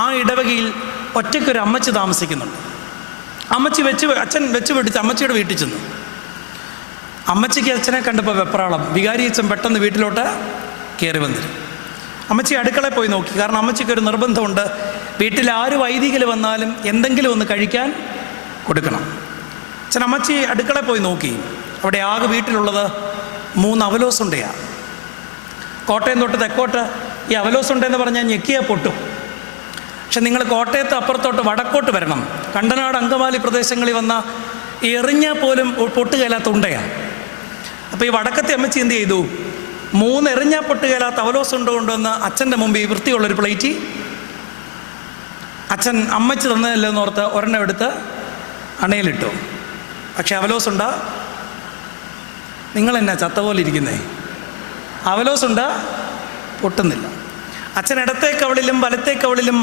ആ ഇടവകയിൽ ഒറ്റയ്ക്കൊരു അമ്മച്ചി താമസിക്കുന്നുണ്ട്. അച്ഛൻ വെച്ച് പിടിച്ച് അമ്മച്ചിയുടെ വീട്ടിൽ ചെന്നു. അമ്മച്ചിക്ക് അച്ഛനെ കണ്ടപ്പോൾ വെപ്രാളം. വികാരി അച്ഛൻ പെട്ടെന്ന് വീട്ടിലോട്ട് കയറി വന്നിരുന്നു. അമ്മച്ചി അടുക്കളയിൽ പോയി നോക്കി. കാരണം അമ്മച്ചിക്കൊരു നിർബന്ധമുണ്ട്, വീട്ടിൽ ആര് വൈദികർ വന്നാലും എന്തെങ്കിലും ഒന്ന് കഴിക്കാൻ കൊടുക്കണം. അമ്മച്ചി അടുക്കളയിൽ പോയി നോക്കി. അവിടെ ആകെ വീട്ടിലുള്ളത് 3 അവലോസുണ്ടയാണ്. കോട്ടയം തൊട്ട് തെക്കോട്ട് ഈ അവലോസുണ്ടെന്ന് പറഞ്ഞാൽ ഞെക്കിയാൽ പൊട്ടും. പക്ഷെ നിങ്ങൾ കോട്ടയത്ത് അപ്പുറത്തോട്ട് വടക്കോട്ട് വരണം. കണ്ടനാട് അങ്കമാലി പ്രദേശങ്ങളിൽ വന്ന എറിഞ്ഞാൽ പോലും പൊട്ടുകയില്ലാത്ത ഉണ്ടയാണ്. അപ്പോൾ ഈ വടക്കത്തെ അമ്മച്ചി എന്ത് ചെയ്തു? 3 എറിഞ്ഞാൽ പൊട്ടുകയില്ലാത്ത അവലോസുണ്ട കൊണ്ടുവന്ന് അച്ഛൻ്റെ മുമ്പിൽ വൃത്തിയുള്ളൊരു പ്ലേറ്റ് അച്ഛൻ അമ്മച്ചി തന്നതല്ലോ എന്നോർത്ത് ഒരെണ്ണം എടുത്ത് അണയിലിട്ടു. പക്ഷെ അവലോസുണ്ട നിങ്ങളെന്നാ ചത്ത പോലെ ഇരിക്കുന്നേ? അവലോസുണ്ട പൊട്ടുന്നില്ല. അച്ഛൻ ഇടത്തെ കവളിലും വലത്തെ കവളിലും